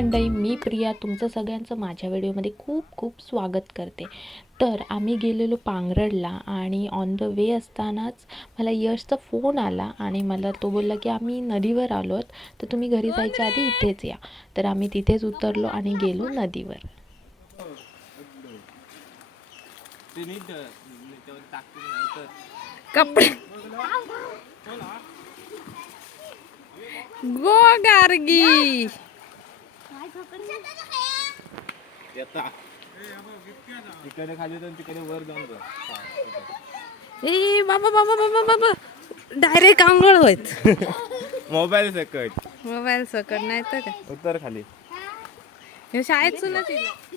नमस्कार मंडळी मी प्रिया तुमचं सगळ्यांचं माझ्या व्हिडिओमध्ये खूप खूप स्वागत करते. तर आम्ही गेलेलो पांगरडला आणि ऑन द वे असतानाच मला यशचा फोन आला आणि मला तो बोलला की आम्ही नदीवर आलो आहोत तर तुम्ही घरी जायच्या आधी इथेच या. तर आम्ही तिथेच उतरलो आणि गेलो नदीवर. कपडे. गो गार्गी. येता. तिकडे खाली तर तिकडे वर जाऊन जा ए बाबा बाबा बाबा बाबा. डायरेक्ट आंघोळ होत मोबाईल सकट. मोबाईल सकट नाही तर काय? उतर खाली. ह्यो शाळेत सुना खिशात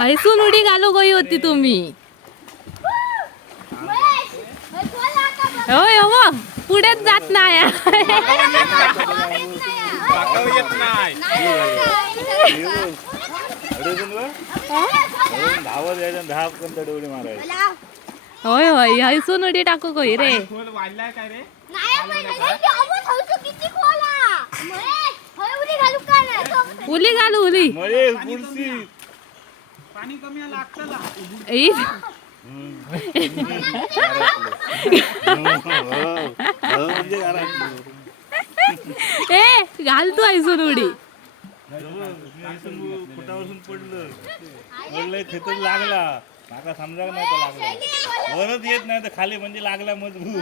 ऐसून उडी घालू गई होती तुम्ही. होय हो पुढेच जात नाही. होय होय ऐसून उडी टाकू गई रे. खोल वाढलाय काय रे? उली घालू उली पाणी कमी ए घाल तू ऐसून उडी. फुटावरून पडलं. लागला. काका समजा नाही का लागला. वरच येत नाही तर खाली म्हणजे लागला मजबूत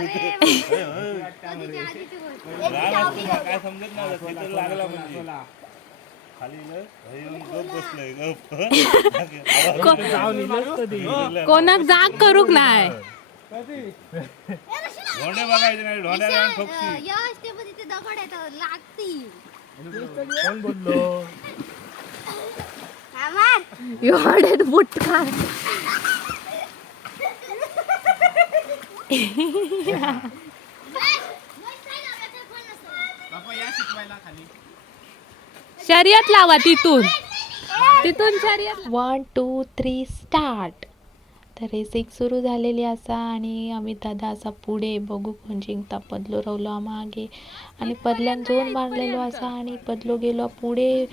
काय समजत नाही लागला म्हणजे. हे कोणाक जाग करूक नाही ढोंडे बघायचे नाही ढोंड्याला दगड येतात लागतील एवढे बुट काय बापा या शिकवायला खाली शर्यत लावा तिथून. तिथून शर्यत वन टू थ्री स्टार्ट तर रेसिक सुरू झालेली असा आणि आम्ही दादा असा पुढे बघू कोण जिंकता. पदलो रवलो मागे. आणि पदल्यान झोन मारलेलो असा आणि पदलो गेलो पुढे.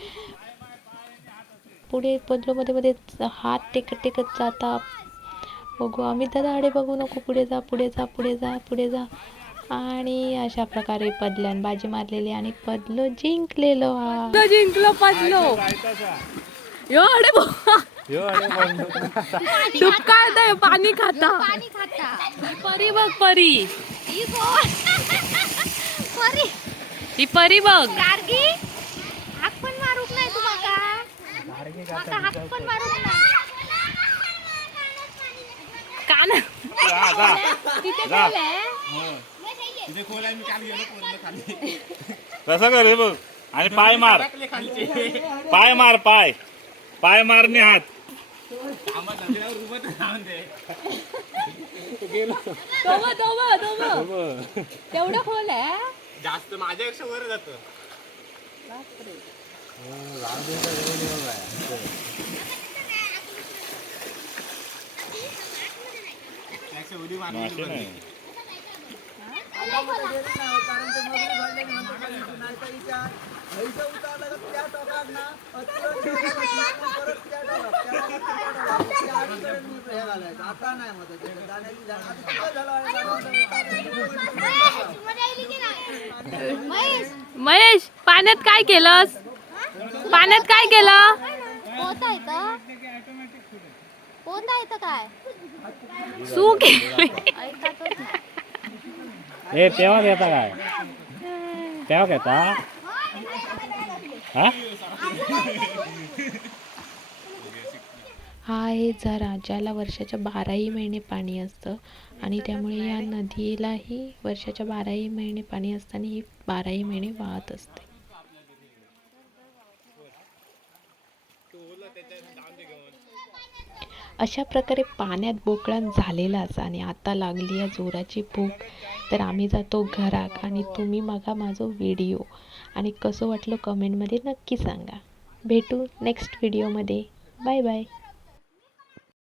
पुढे पदलो मध्ये मध्ये हात टेकत टेकत जाता. बघू. आम्ही दादा आडे बघू नको. पुढे जा पुढे जा पुढे जा पुढे जा. आणि अशा प्रकारे पदल्यान बाजी मारलेली आणि पदलो जिंकलेलो. हा तो जिंकलो पडलो एवढे डुबकाळतय पाणी खाता. पाणी खाता. परी बघ ही? परी. ही परी बघ गार्गी हाक पण मारूक नाही तुम्हाला माका हाक पण मारूक नाही कान तिथे ठेवलंय. तिथे खोल आहे? मी काल गेलो खोल खाली. कसं कर हे बघ आणि पाय मार. टाकले खालचे. पाय मार पाय. पाय मारणे हात. आम्हाला नदीवर उभं तर राहून दे. दोघं दोघं दोघं. तेवढं खोल आहे? जास्त माझ्यापेक्षा वर जातं. नाही. महेश महेश पाण्यात काय केलंस? पाण्यात काय केलं? पोहता येतं काय? सू केली. हे तेव्हा घेता काय? तेव्हा घेता? हा? हा आहे झरा ज्याला वर्षाच्या बाराही महिने पाणी असतं आणि त्यामुळे या नदीलाही वर्षाच्या बाराही महिने पाणी असतं आणि ही बाराही महिने वाहत असते. अशा प्रकारे पाण्यात बोकळान झालेलाच आणि आता लागली आहे जोराची भूक. तर आम्ही जातो घरात आणि तुम्ही बघा माझा व्हिडिओ. आणि कसं वाटलं कमेंटमध्ये नक्की सांगा. भेटू नेक्स्ट व्हिडिओमध्ये बाय बाय